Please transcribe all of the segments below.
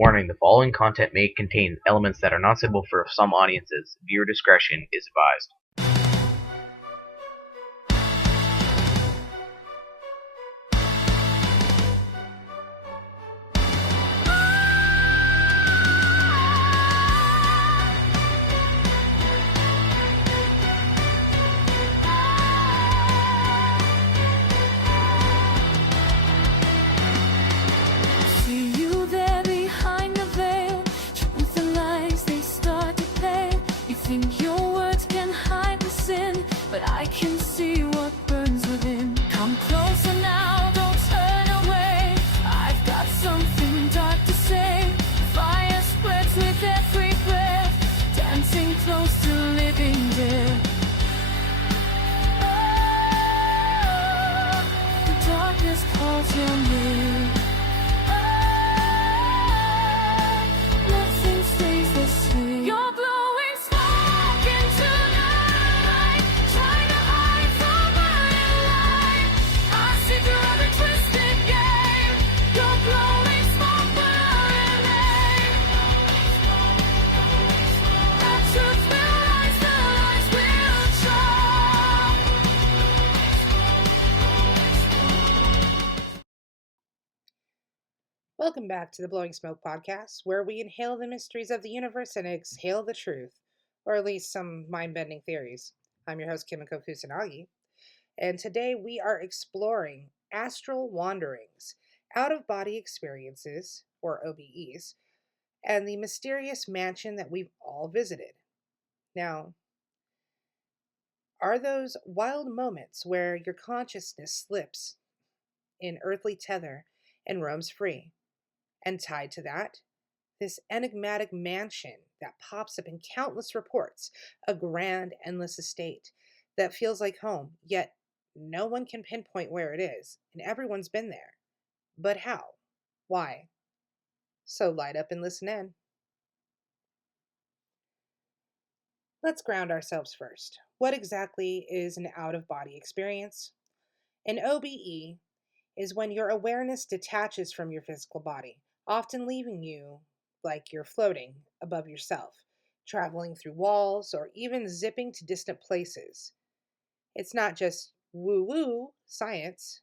Warning: the following content may contain elements that are not suitable for some audiences. Viewer discretion is advised. Welcome back to the Blowing Smoke podcast, where we inhale the mysteries of the universe and exhale the truth, or at least some mind-bending theories. I'm your host, Kimiko Kusanagi, and today we are exploring astral wanderings, out-of-body experiences, or OBEs, and the mysterious mansion that we've all visited. Now, are those wild moments where your consciousness slips in earthly tether and roams free? And tied to that, this enigmatic mansion that pops up in countless reports, a grand, endless estate that feels like home, yet no one can pinpoint where it is, and everyone's been there. But how? Why? So light up and listen in. Let's ground ourselves first. What exactly is an out-of-body experience? An OBE is when your awareness detaches from your physical body, often leaving you like you're floating above yourself, traveling through walls, or even zipping to distant places. It's not just woo-woo science,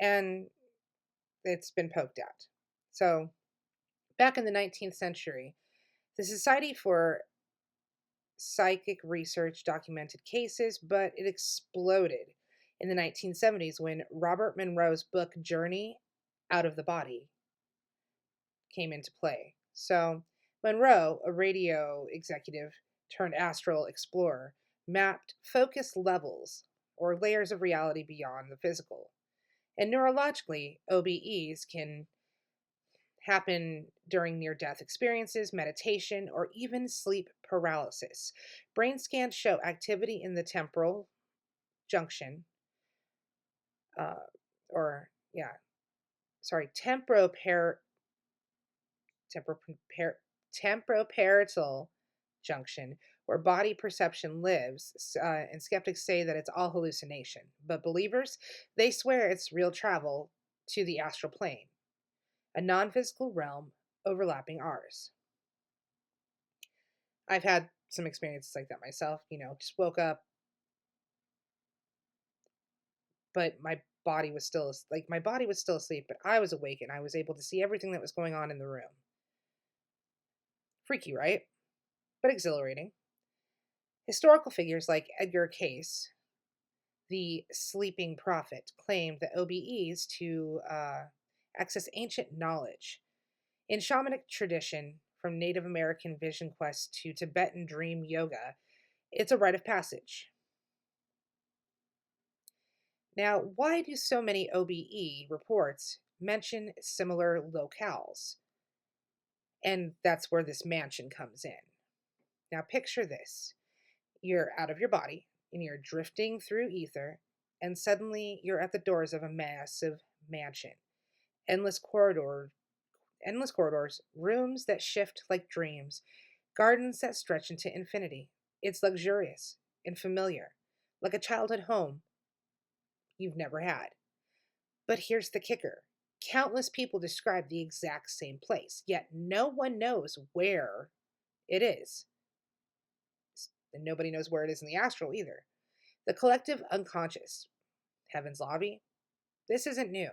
and it's been poked at. So, back in the 19th century, the Society for Psychic Research documented cases, but it exploded in the 1970s when Robert Monroe's book Journey Out of the Body came into play. So, Monroe, a radio executive turned astral explorer, mapped focus levels or layers of reality beyond the physical. And neurologically, OBEs can happen during near-death experiences, meditation, or even sleep paralysis. Brain scans show activity in the temporal junction, temporoparietal junction, where body perception lives, and skeptics say that it's all hallucination. But believers, they swear it's real travel to the astral plane, a non-physical realm overlapping ours. I've had some experiences like that myself, just woke up, but my body was still asleep, but I was awake and I was able to see everything that was going on in the room. Freaky, right? But exhilarating. Historical figures like Edgar Cayce, the sleeping prophet, claimed that OBEs to access ancient knowledge. In shamanic tradition, from Native American vision quest to Tibetan dream yoga, it's a rite of passage. Now, why do so many OBE reports mention similar locales? And that's where this mansion comes in. Now, picture this. You're out of your body, and you're drifting through ether, and suddenly you're at the doors of a massive mansion. Endless corridors, rooms that shift like dreams, gardens that stretch into infinity. It's luxurious and familiar, like a childhood home you've never had. But here's the kicker. Countless people describe the exact same place, yet no one knows where it is. And nobody knows where it is in the astral either. The collective unconscious, Heaven's Lobby, this isn't new.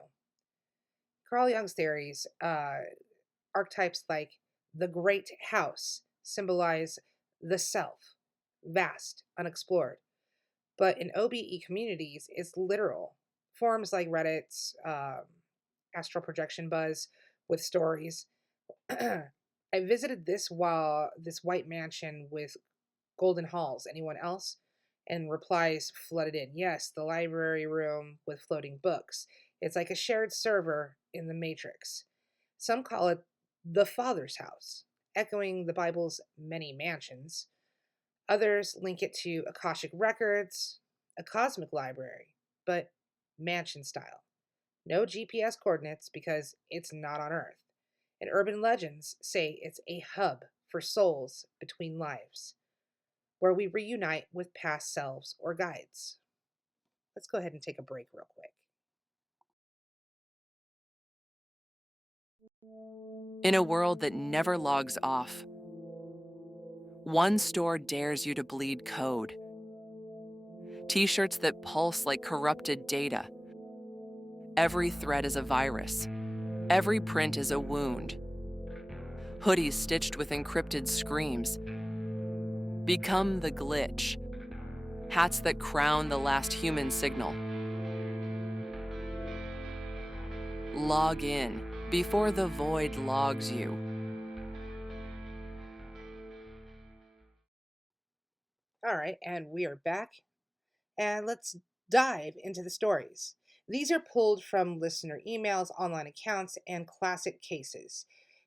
Carl Jung's theories, archetypes like the great house symbolize the self, vast, unexplored. But in OBE communities, it's literal. Forums like Reddit's astral projection buzz with stories. I visited this white mansion with golden halls. Anyone else? And replies flooded in. Yes, the library room with floating books. It's like a shared server in the Matrix. Some call it the Father's house, echoing the Bible's many mansions. Others link it to Akashic records, a cosmic library, but mansion style. No GPS coordinates because it's not on Earth. And urban legends say it's a hub for souls between lives, where we reunite with past selves or guides. Let's go ahead and take a break real quick. In a world that never logs off, one store dares you to bleed code. T-shirts that pulse like corrupted data. Every thread is a virus. Every print is a wound. Hoodies stitched with encrypted screams. Become the glitch. Hats that crown the last human signal. Log in before the void logs you. All right, and we are back. And let's dive into the stories. These are pulled from listener emails, online accounts, and classic cases.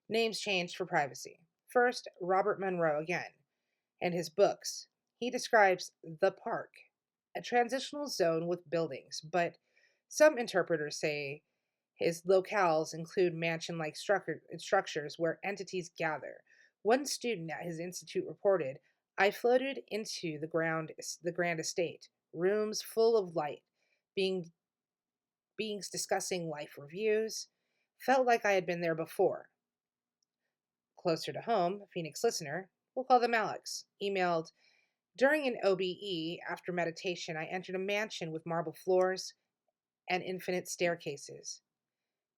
Names changed for privacy. First, Robert Monroe again, and his books. He describes the park, a transitional zone with buildings, but some interpreters say his locales include mansion like structures where entities gather. One student at his institute reported, I floated into the grand estate, rooms full of light, being, beings discussing life reviews. Felt like I had been there before. Closer to home, a Phoenix listener, we'll call them Alex, emailed, during an OBE, after meditation, I entered a mansion with marble floors and infinite staircases.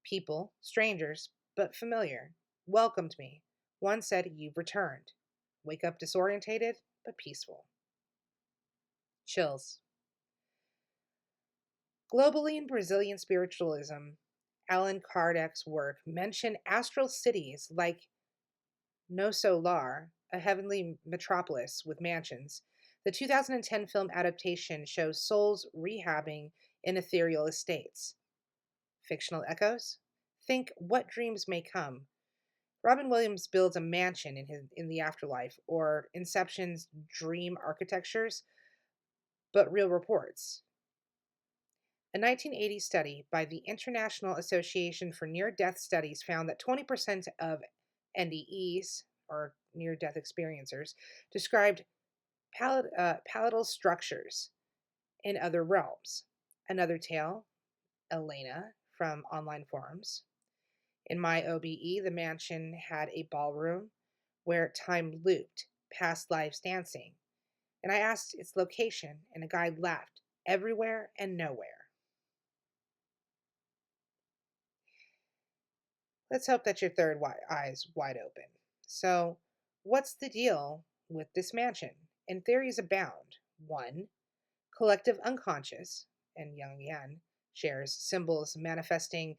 People, strangers, but familiar, welcomed me. One said, You've returned. Wake up disorientated, but peaceful. Chills. Globally in Brazilian spiritualism, Allan Kardec's work mention astral cities like No Solar, a heavenly metropolis with mansions. The 2010 film adaptation shows souls rehabbing in ethereal estates. Fictional echoes? Think what dreams may come. Robin Williams builds a mansion in the afterlife, or Inception's dream architectures, but real reports. A 1980 study by the International Association for Near Death Studies found that 20% of NDEs, or near death experiencers, described palatal structures in other realms. Another tale, Elena from online forums. In my OBE, the mansion had a ballroom where time looped past lives dancing, and I asked its location, and a guide laughed everywhere and nowhere. Let's hope that your third eye's wide open. So, what's the deal with this mansion? And theories abound. One, collective unconscious, and Jung again shares symbols manifesting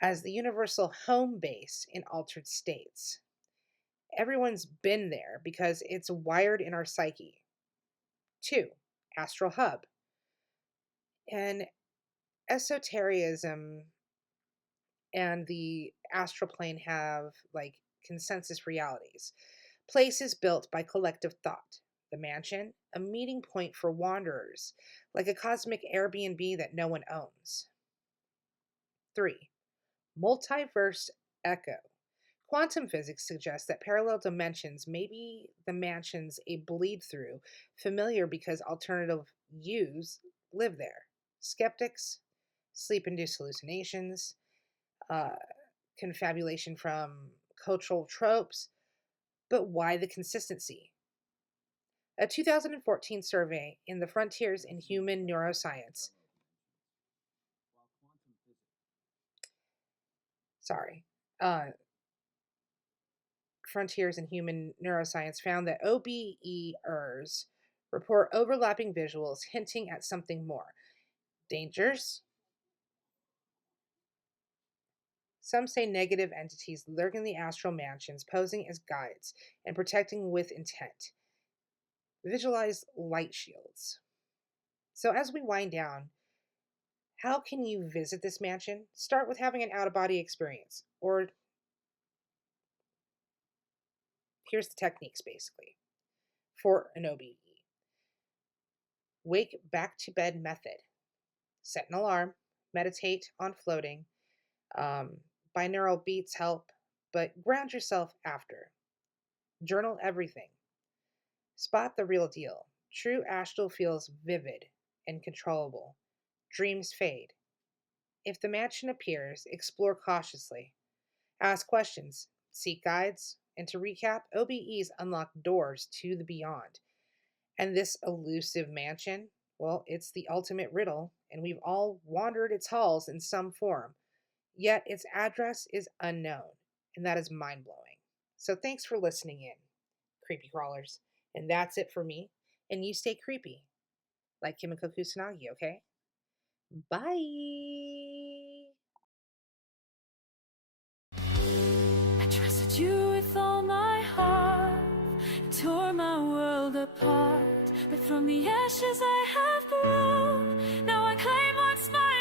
as the universal home base in altered states. Everyone's been there because it's wired in our psyche. Two, astral hub. And esotericism and the astral plane have like consensus realities. Places built by collective thought. The mansion, a meeting point for wanderers, like a cosmic Airbnb that no one owns. 3. Multiverse echo. Quantum physics suggests that parallel dimensions may be the mansions a bleed through, familiar because alternative yous live there. Skeptics, sleep induced hallucinations, confabulation from cultural tropes, but why the consistency? A 2014 survey in the Frontiers in Human Neuroscience. Frontiers in Human Neuroscience found that OBEers report overlapping visuals hinting at something more. Dangers? Some say negative entities lurk in the astral mansions, posing as guides and protecting with intent. Visualize light shields. So as we wind down, how can you visit this mansion? Start with having an out-of-body experience. Or here's the techniques, basically, for an OBE. Wake back to bed method. Set an alarm. Meditate on floating. Binaural beats help, but ground yourself after. Journal everything. Spot the real deal. True astral feels vivid and controllable. Dreams fade. If the mansion appears, explore cautiously. Ask questions, seek guides, and to recap, OBEs unlock doors to the beyond. And this elusive mansion, well, it's the ultimate riddle, and we've all wandered its halls in some form. Yet its address is unknown, and that is mind-blowing. So thanks for listening in, creepy crawlers. And that's it for me. And you stay creepy, like Kimiko Kusanagi, okay? Bye! I trusted you with all my heart, tore my world apart, but from the ashes I have grown. Now I claim what's mine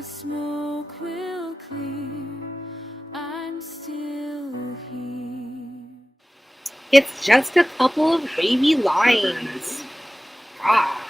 The smoke will clear, I'm still here. It's just a couple of baby lines. God.